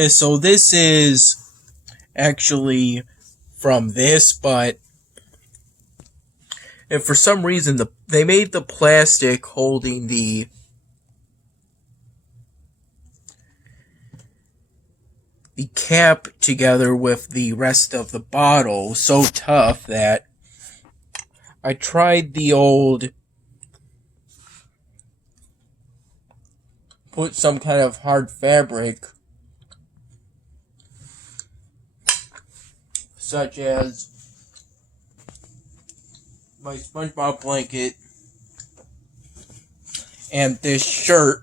So this is actually from this, but if for some reason they made the plastic holding the cap together with the rest of the bottle so tough that I tried the old put some kind of hard fabric such as my SpongeBob blanket and this shirt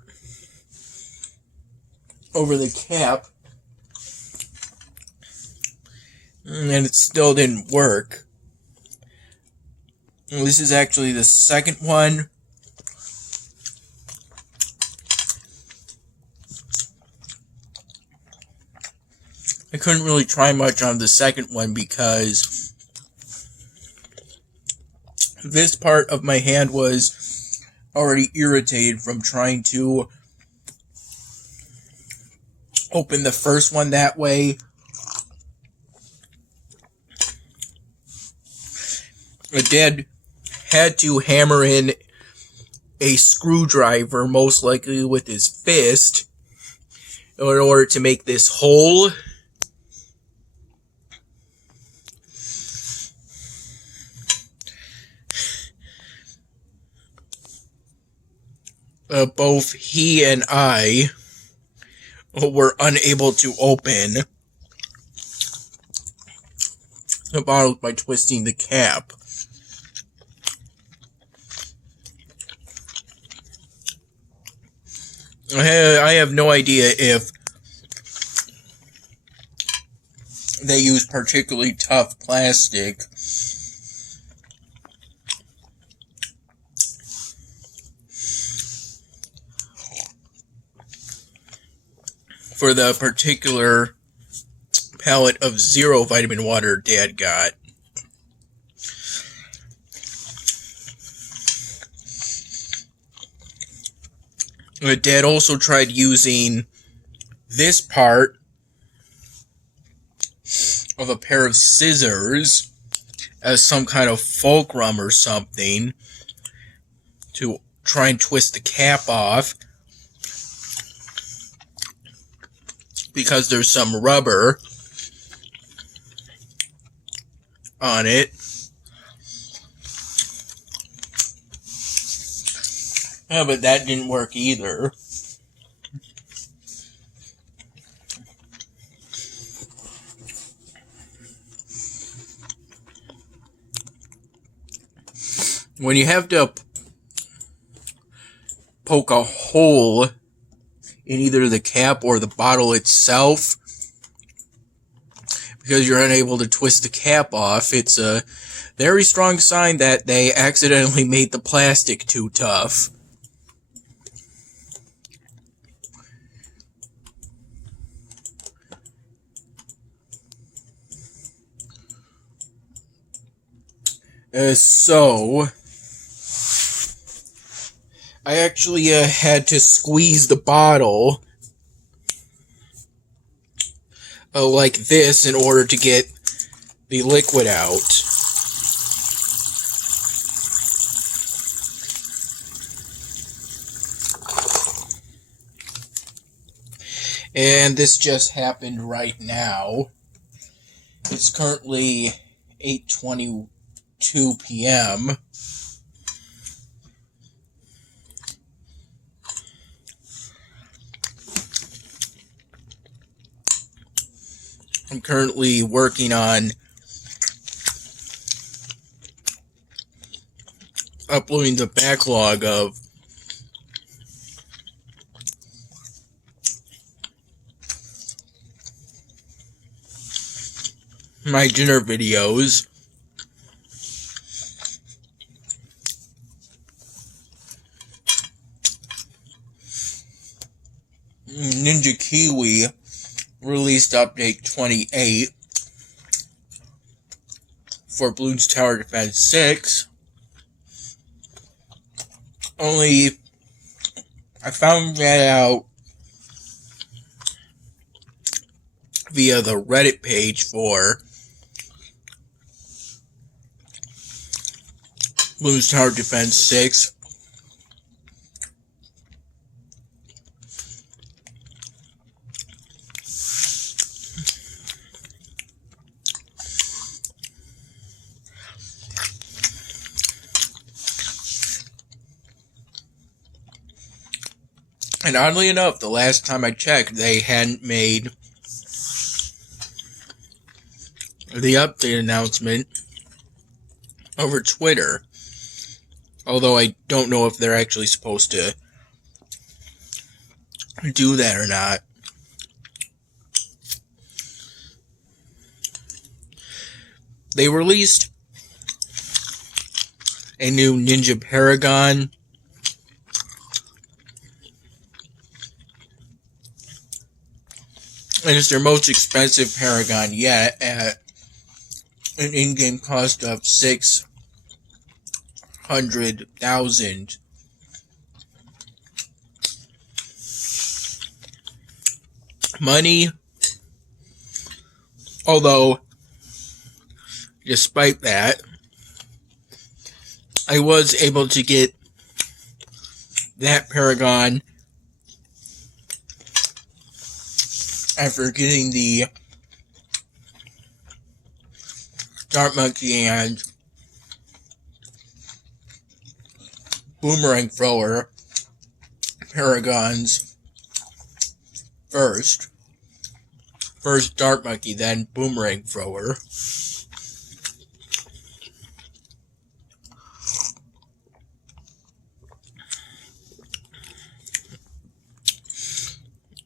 over the cap, and it still didn't work. This is actually the second one. I couldn't really try much on the second one because this part of my hand was already irritated from trying to open the first one that way. My dad had to hammer in a screwdriver, most likely with his fist, in order to make this hole. Both he and I were unable to open the bottle by twisting the cap. I have no idea if they use particularly tough plastic for the particular palette of zero vitamin water Dad got. Dad also tried using this part of a pair of scissors as some kind of fulcrum or something to try and twist the cap off, because there's some rubber on it. But that didn't work either. When you have to poke a hole in either the cap or the bottle itself because you're unable to twist the cap off, it's a very strong sign that they accidentally made the plastic too tough. So I actually had to squeeze the bottle like this in order to get the liquid out. And this just happened right now. It's currently 8:22 p.m. I'm currently working on uploading the backlog of my dinner videos. LiQWYD released update 28 for Bloons Tower Defense 6. Only I found that out via the Reddit page for Bloons Tower Defense 6. And oddly enough, the last time I checked, they hadn't made the update announcement over Twitter. Although I don't know if they're actually supposed to do that or not. They released a new Ninja Paragon. And it's their most expensive Paragon yet at an in-game cost of $600,000. Money. Although, despite that, I was able to get that Paragon after getting the Dart Monkey and Boomerang Thrower Paragons first. First Dart Monkey, then Boomerang Thrower.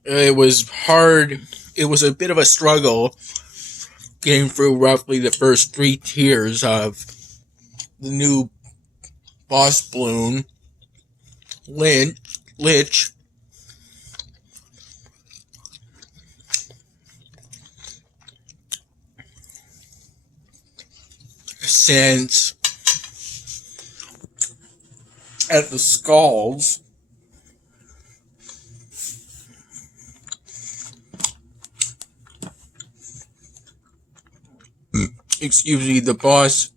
It was hard. It was a bit of a struggle getting through roughly the first 3 tiers of the new boss balloon, Lich. Since at the skulls, excuse me, the boss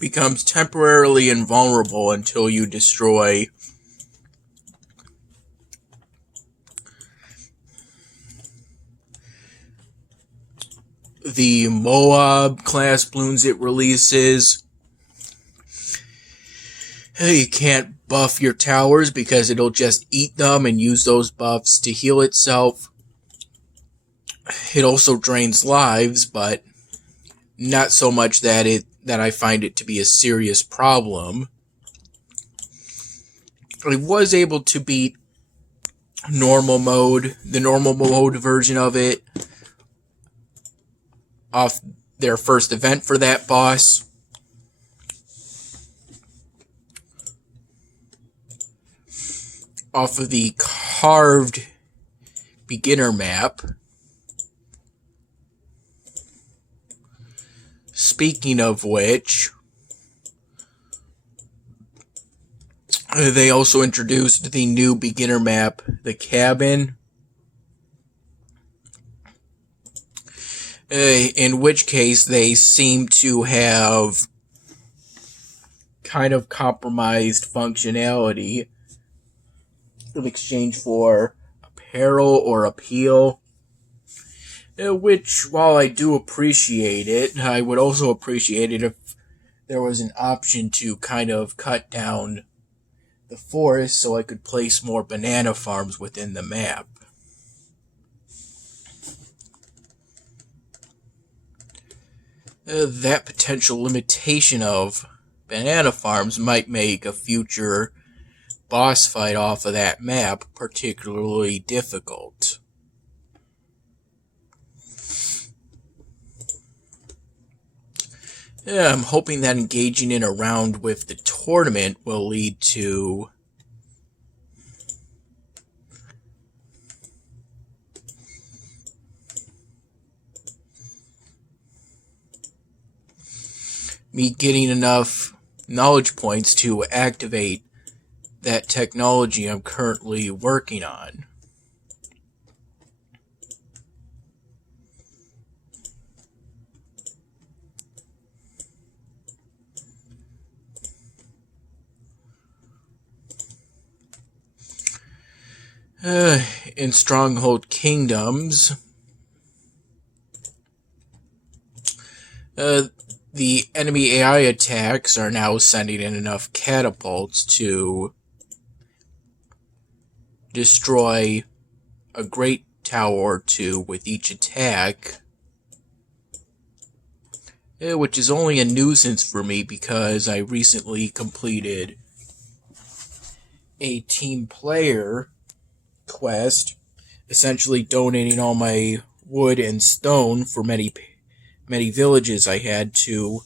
becomes temporarily invulnerable until you destroy the Moab class balloons it releases. You can't buff your towers because it'll just eat them and use those buffs to heal itself. It also drains lives, but not so much that I find it to be a serious problem. I was able to beat normal mode, the normal mode version of it, off their first event for that boss. Off of the carved beginner map. Speaking of which, they also introduced the new beginner map, the cabin. In which case they seem to have kind of compromised functionality in exchange for apparel or appeal. Which, while I do appreciate it, I would also appreciate it if there was an option to kind of cut down the forest so I could place more banana farms within the map. That potential limitation of banana farms might make a future boss fight off of that map particularly difficult. Yeah, I'm hoping that engaging in a round with the tournament will lead to me getting enough knowledge points to activate that technology I'm currently working on. In Stronghold Kingdoms, the enemy AI attacks are now sending in enough catapults to destroy a great tower or two with each attack, which is only a nuisance for me because I recently completed a team player quest, essentially donating all my wood and stone for many villages I had to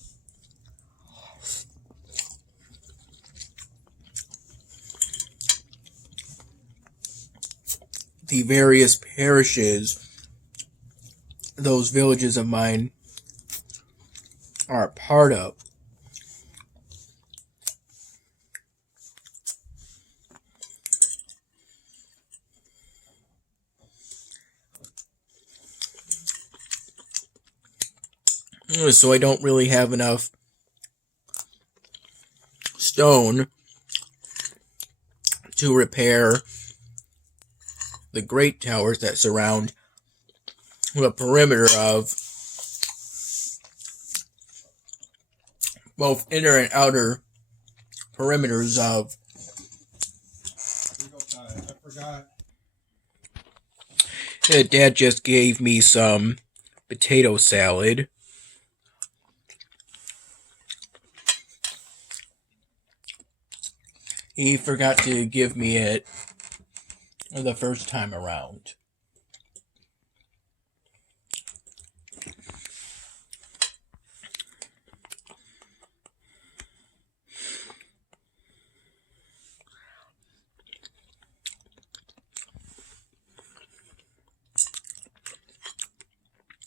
the various parishes those villages of mine are a part of. So I don't really have enough stone to repair the great towers that surround the perimeter of both inner and outer perimeters of. I forgot. Dad just gave me some potato salad. He forgot to give me it the first time around.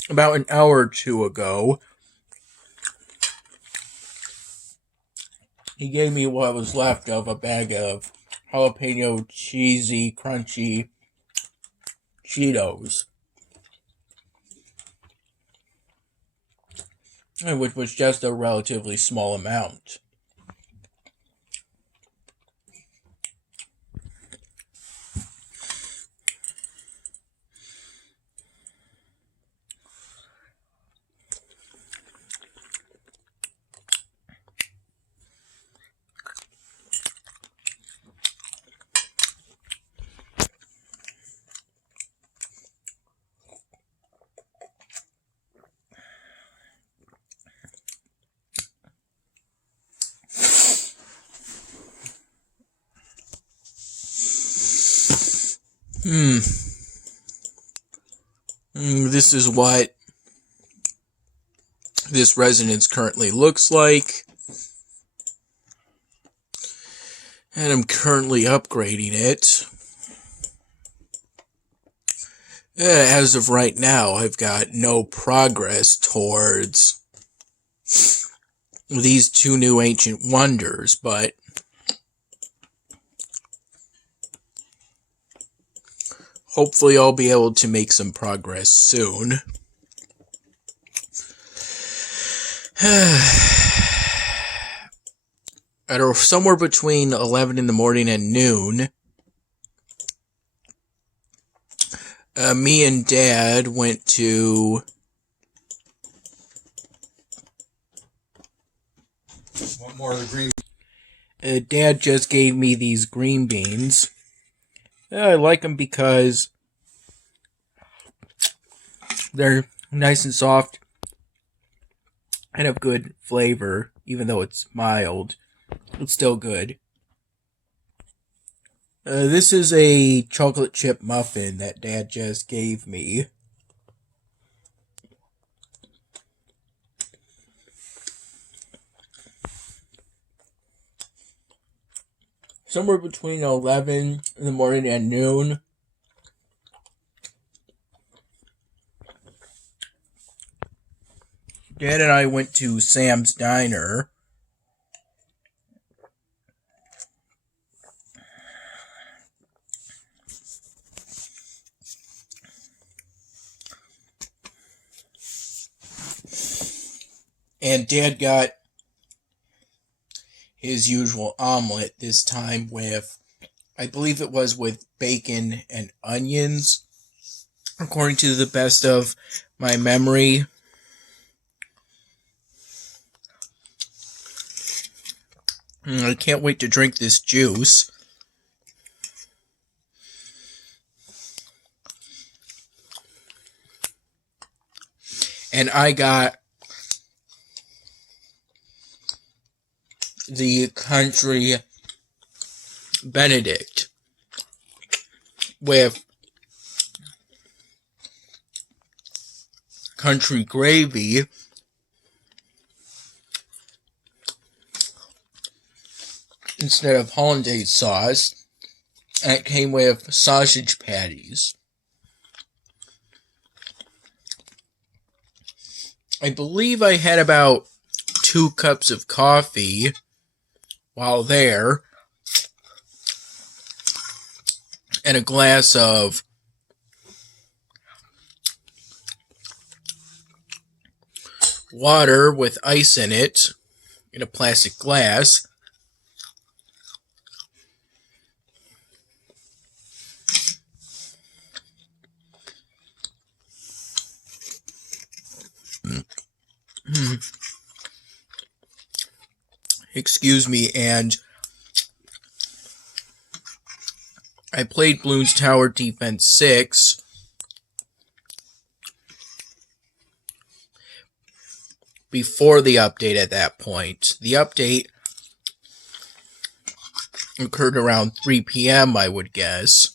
About an hour or two ago, he gave me what was left of a bag of jalapeno cheesy crunchy Cheetos, which was just a relatively small amount. This is what this residence currently looks like. And I'm currently upgrading it. As of right now, I've got no progress towards these two new ancient wonders, but hopefully I'll be able to make some progress soon. At somewhere between 11 in the morning and noon, me and Dad went to Want more of the green? Dad just gave me these green beans. I like them because they're nice and soft and have good flavor, even though it's mild. It's still good. This is a chocolate chip muffin that Dad just gave me. Somewhere between 11 in the morning and noon, Dad and I went to Sam's Diner. And Dad got his usual omelet, this time with, I believe it was with bacon and onions, according to the best of my memory. I can't wait to drink this juice. And I got the Country Benedict with country gravy instead of hollandaise sauce, and it came with sausage patties. I believe I had about 2 cups of coffee while there, and a glass of water with ice in it in a plastic glass. Excuse me, and I played Bloons Tower Defense 6 before the update at that point. The update occurred around 3 p.m., I would guess.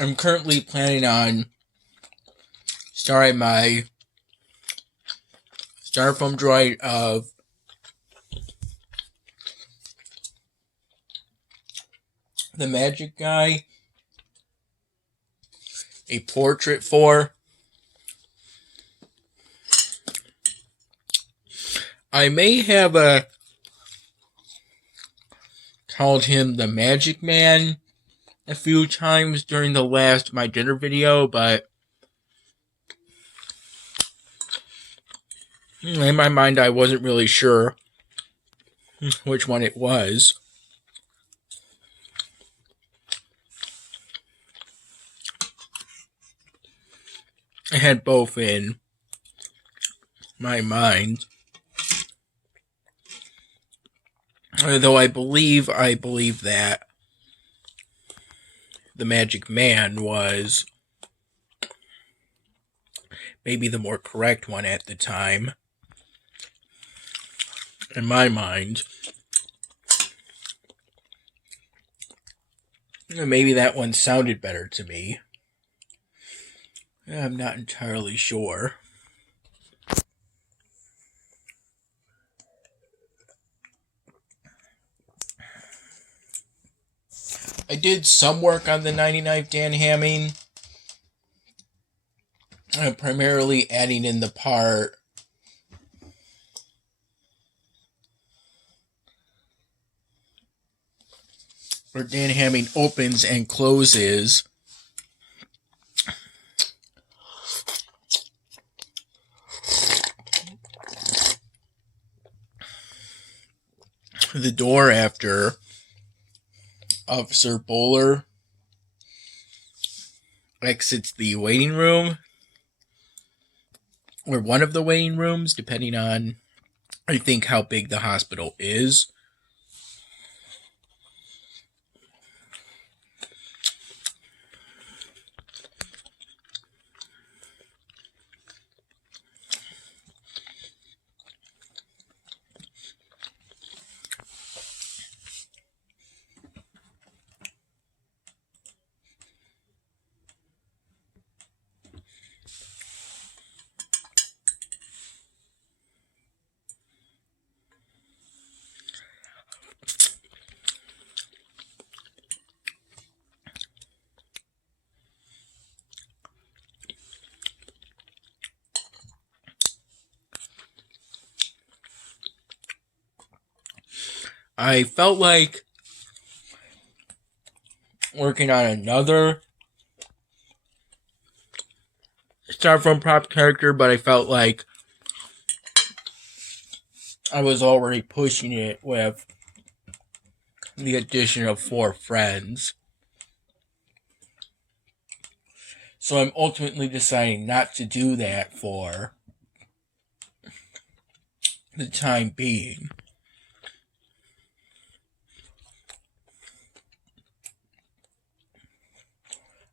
I'm currently planning on starting my styrofoam droid of the Magic Guy, a portrait for. I may have called him the Magic Man a few times during the last My Dinner video, but in my mind I wasn't really sure which one it was. I had both in my mind. Although I believe that the Magic Man was maybe the more correct one at the time, in my mind. Maybe that one sounded better to me. I'm not entirely sure. I did some work on the 99th Dan Hamming, primarily adding in the part where Dan Hamming opens and closes the door after Officer Bowler exits the waiting room, or one of the waiting rooms, depending on, I think, how big the hospital is. I felt like working on another Star from prop character, but I felt like I was already pushing it with the addition of 4 friends. So I'm ultimately deciding not to do that for the time being.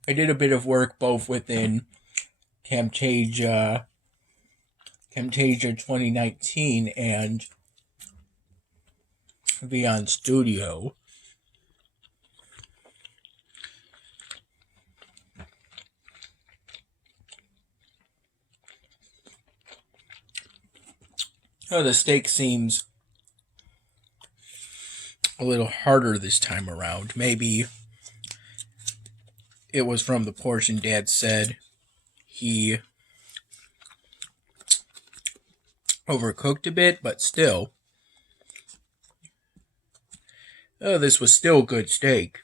I did a bit of work both within Camtasia 2019 and Beyond Studio. Oh, the steak seems a little harder this time around. Maybe it was from the portion Dad said he overcooked a bit, but still. Oh, this was still good steak.